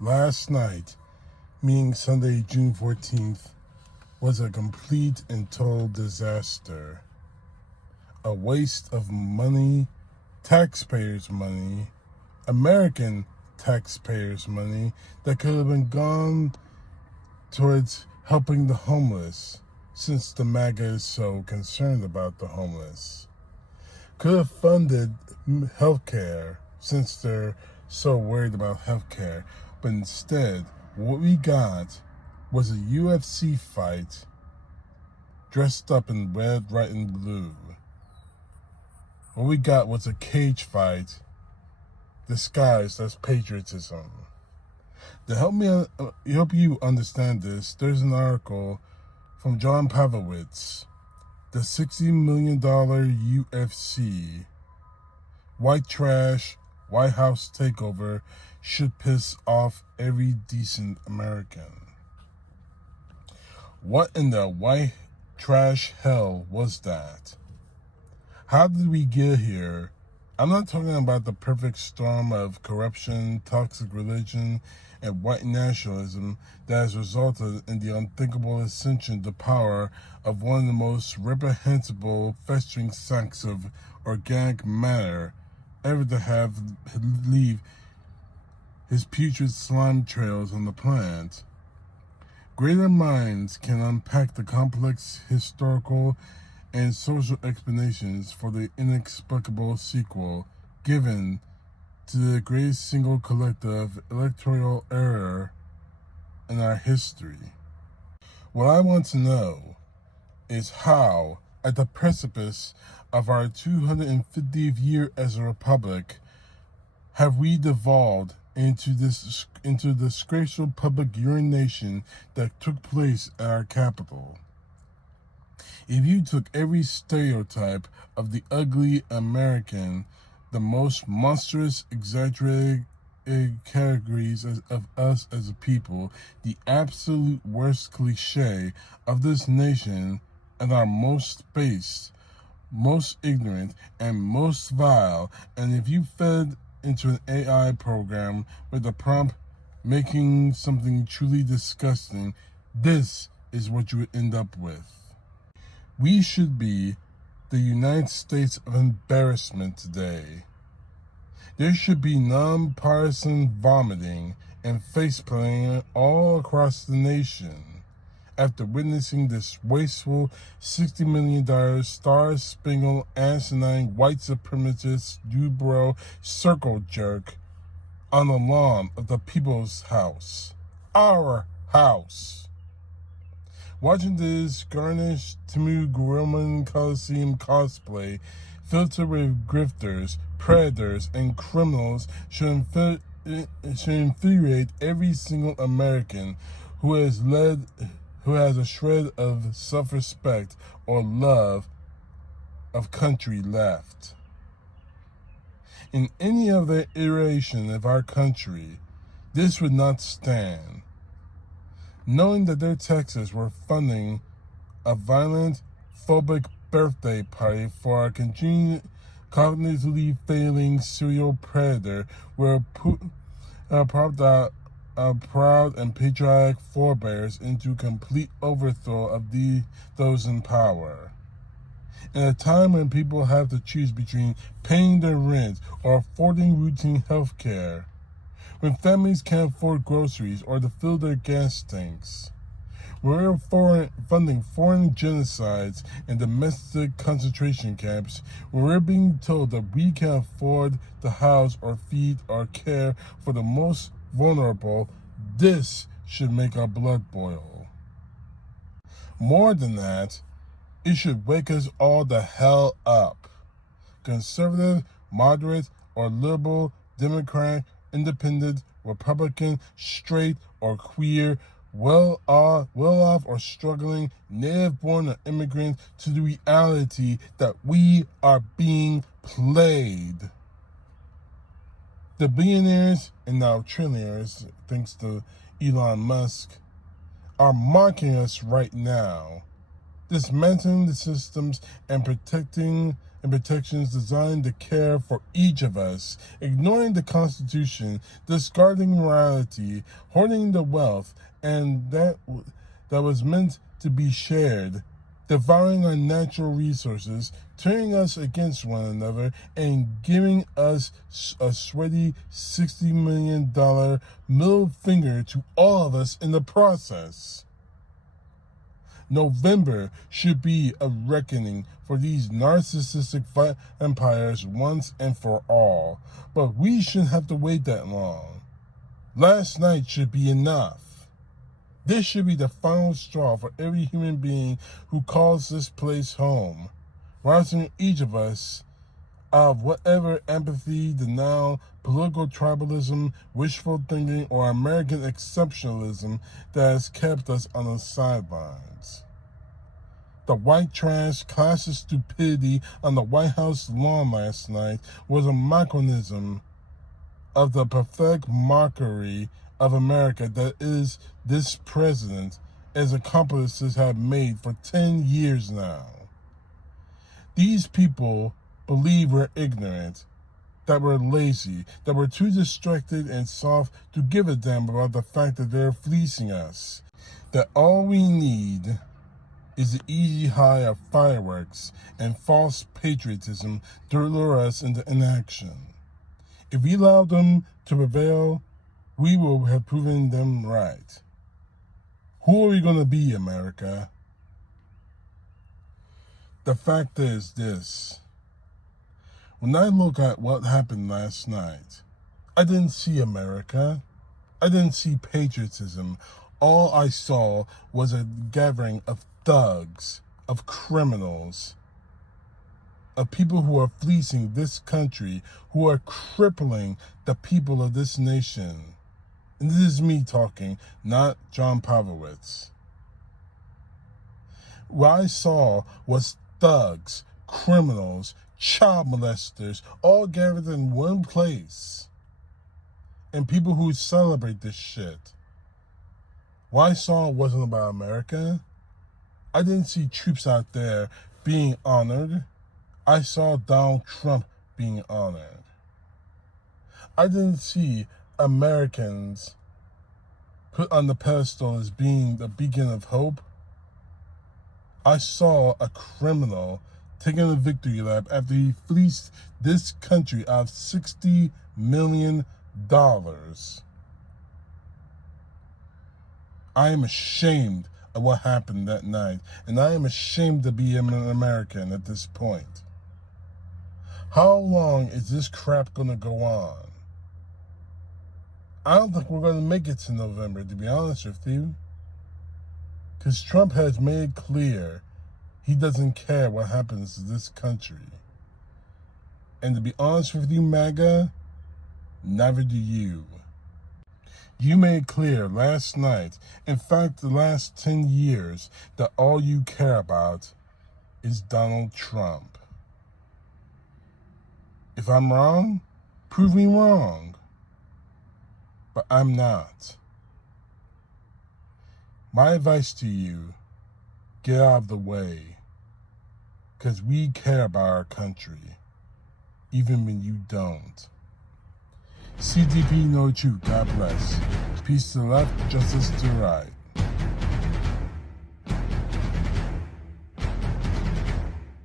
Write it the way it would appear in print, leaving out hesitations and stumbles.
Last night, meaning Sunday, June 14th, was a complete and total disaster. A waste of money, taxpayers' money, American taxpayers' money that could have been gone towards helping the homeless, since the MAGA is so concerned about the homeless. Could have funded healthcare, since they're so worried about healthcare. But instead, what we got was a UFC fight dressed up in red, white, and blue. What we got was a cage fight disguised as patriotism. To help you understand this, there's an article from John Pavlovitz, the $60 million UFC, white trash, White House takeover should piss off every decent American. What in the white trash hell was that? How did we get here? I'm not talking about the perfect storm of corruption, toxic religion, and white nationalism that has resulted in the unthinkable ascension to power of one of the most reprehensible festering sacks of organic matter ever to have leave his putrid slime trails on the planet. Greater minds can unpack the complex historical and social explanations for the inexplicable sequel given to the greatest single collective electoral error in our history. What I want to know is how, at the precipice of our 250th year as a republic, have we devolved into the disgraceful public urination that took place at our capital. If you took every stereotype of the ugly American, the most monstrous, exaggerated categories of us as a people, the absolute worst cliche of this nation, and our most base, most ignorant, and most vile, and if you fed into an AI program with the prompt making something truly disgusting, this is what you would end up with. We should be the United States of embarrassment today. There should be nonpartisan vomiting and faceplanting all across the nation after witnessing this wasteful $60 million star-spangled asinine white supremacist Dubrow circle jerk on the lawn of the people's house. Our house. Watching this garnished Timu Roman Coliseum cosplay filled with grifters, predators, and criminals should infuriate every single American who has a shred of self-respect or love of country left. In any other iteration of our country, this would not stand. Knowing that their taxes were funding a violent, phobic birthday party for our cognitively failing serial predator, were propped out proud and patriotic forebears into complete overthrow of those in power. In a time when people have to choose between paying their rent or affording routine health care, when families can't afford groceries or to fill their gas tanks, we're funding foreign genocides and domestic concentration camps, where we're being told that we can't afford to house or feed or care for the most vulnerable. This should make our blood boil. More than that, it should wake us all the hell up. Conservative, moderate, or liberal, Democrat, independent, Republican, straight or queer, well off or struggling, native-born or immigrant, to the reality that we are being played. The billionaires and now trillionaires, thanks to Elon Musk, are mocking us right now, dismantling the systems and protecting and protections designed to care for each of us, ignoring the Constitution, discarding morality, hoarding the wealth, and that was meant to be shared, devouring our natural resources, turning us against one another, and giving us a sweaty $60 million middle finger to all of us in the process. November should be a reckoning for these narcissistic vampires once and for all, but we shouldn't have to wait that long. Last night should be enough. This should be the final straw for every human being who calls this place home, rousing each of us of whatever empathy, denial, political tribalism, wishful thinking, or American exceptionalism that has kept us on the sidelines. The white trash, classist stupidity on the White House lawn last night was a micronism of the pathetic mockery of America that is this president, as accomplices have made for 10 years now. These people believe we're ignorant, that we're lazy, that we're too distracted and soft to give a damn about the fact that they're fleecing us, that all we need is the easy high of fireworks and false patriotism to lure us into inaction. If we allow them to prevail, we will have proven them right. Who are we going to be, America? The fact is this. When I look at what happened last night, I didn't see America. I didn't see patriotism. All I saw was a gathering of thugs, of criminals, of people who are fleecing this country, who are crippling the people of this nation. And this is me talking, not John Pavlovitz. What I saw was thugs, criminals, child molesters, all gathered in one place. And people who celebrate this shit. What I saw wasn't about America. I didn't see troops out there being honored. I saw Donald Trump being honored. I didn't see Americans put on the pedestal as being the beacon of hope. I saw a criminal taking a victory lap after he fleeced this country out of $60 million. I am ashamed of what happened that night, and I am ashamed to be an American at this point. How long is this crap going to go on? I don't think we're going to make it to November, to be honest with you. Because Trump has made clear he doesn't care what happens to this country. And to be honest with you, MAGA, neither do you. You made clear last night, in fact the last 10 years, that all you care about is Donald Trump. If I'm wrong, prove me wrong. But I'm not. My advice to you, get out of the way. Because we care about our country, even when you don't. CTP know the truth. God bless. Peace to the left, justice to the right.